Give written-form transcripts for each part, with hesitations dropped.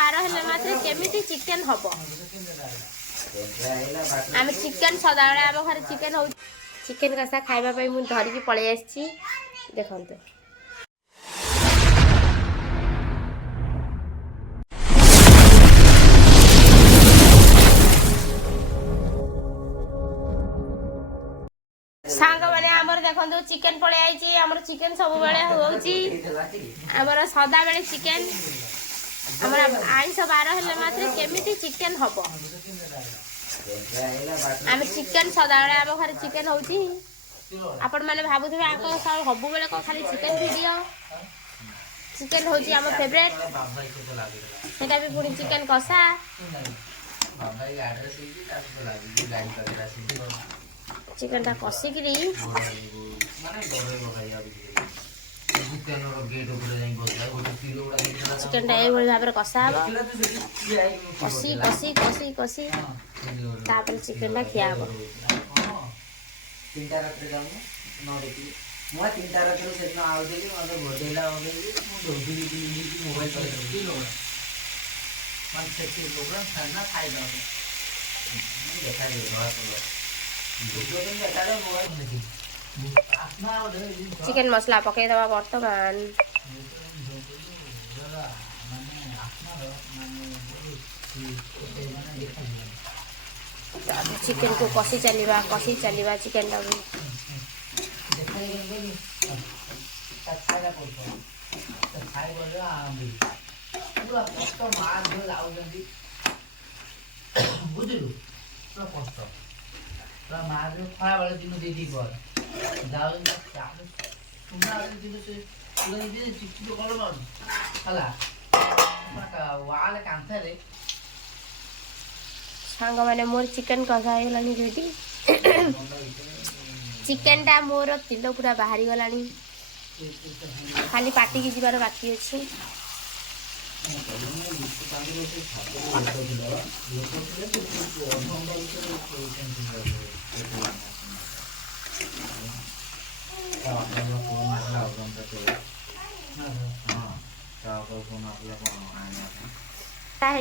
ବାର ହେଲେ ମାତ୍ରେ କେମିତି ଚିକେନ ହବ। ଆମେ ଚିକେନ ସଦାବେଳେ ଆମ ଘରେ ଚିକେନ ହଉଛି। ଚିକେନ କଷା ଖାଇବା ପାଇଁ ମୁଁ ଧରିକି ପଳେଇ ଆସିଛି। ଦେଖନ୍ତୁ ସାଙ୍ଗମାନେ ଆମର ଦେଖନ୍ତୁ ଚିକେନ ପଳେଇ ଆଇଛି। ଆମର ଚିକେନ ସବୁବେଳେ ହଉଛି। ଆମର ସଦାବେଳେ ଚିକେନ। ଆମର ଆଇଁଷ ବାର ହେଲେ ମାତ୍ରେ କେମିତି ଚିକେନ ହବ। ଆମେ ଚିକେନ ସଦାବେଳେ ଆମ ଘରେ ଚିକେନ ହଉଛି। ଆପଣ ମାନେ ଭାବୁଥିବେ ଆଙ୍କ ସବୁବେଳେ କଣ ଖାଲି ଚିକେନ ଭିଡ଼ିଓ। ଚିକେନ ହଉଛି ଆମ ଫେଭରେଟ। ସେଟା ବି ପୁଣି ଚିକେନ କଷା। ଚିକେନ ଟା କଷିକିରି ଚିକେନ ଟା ଏଇଭଳି ଭାବରେ କଷା ହବ। କଷି କଷି କଷି କଷି ତାପରେ ଚିକେନ ଟା ଖିଆ ହବ। चिकेन मसला पकईदबा बर्तमान। चिकेन को कषि चलिबा चिकेन टा सांग मैंने मोर चिकेन कषा हो रेडी। चिकेन टा मोर तिल पूरा बाहरी गला खाली पाटी की जीवार बाकी अच्छी।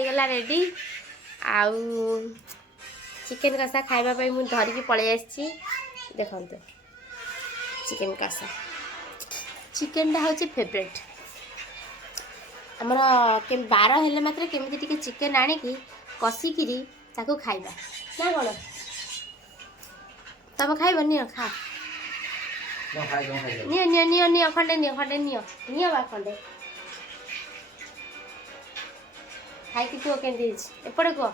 गला रेडी आउ चिकेन कषा खाइबा पई मु धरिकी पळै आछि। देखंतु चिकेन कषा चिकेन टा होची फेवरेट। हमरा के 12 हेले मात्र केमिति टिके चिकेन आनी की कसी किरी ताको खाइबा ना कोन तब खाइबा नियो खा नियो नियो नियो नियो खंडे नियो बा खंडे खाई कि तो केंदी एपड़े को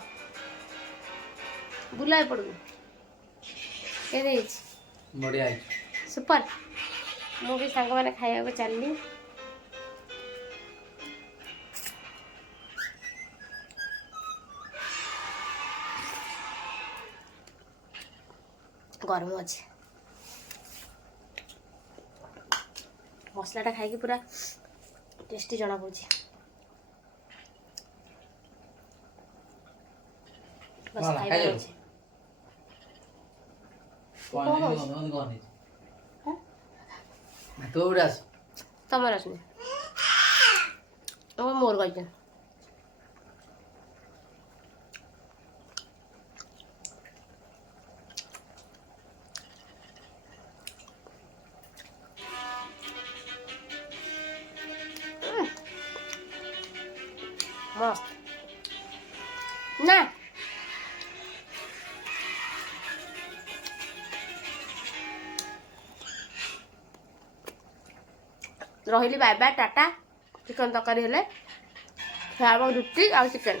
बुला एपड़ को केंदी बढ़िया सुपर। मु भी सांग माने खाइबा को चलली। गरम अच्छे मसलाटा खाई पूरा टेस्टी जना पड़ी। तमर आसनी मोर गई मस्त ना रही बाय बाय टाटा। चिकन तरकारी हेले खाइबा रुटी आ चिकन।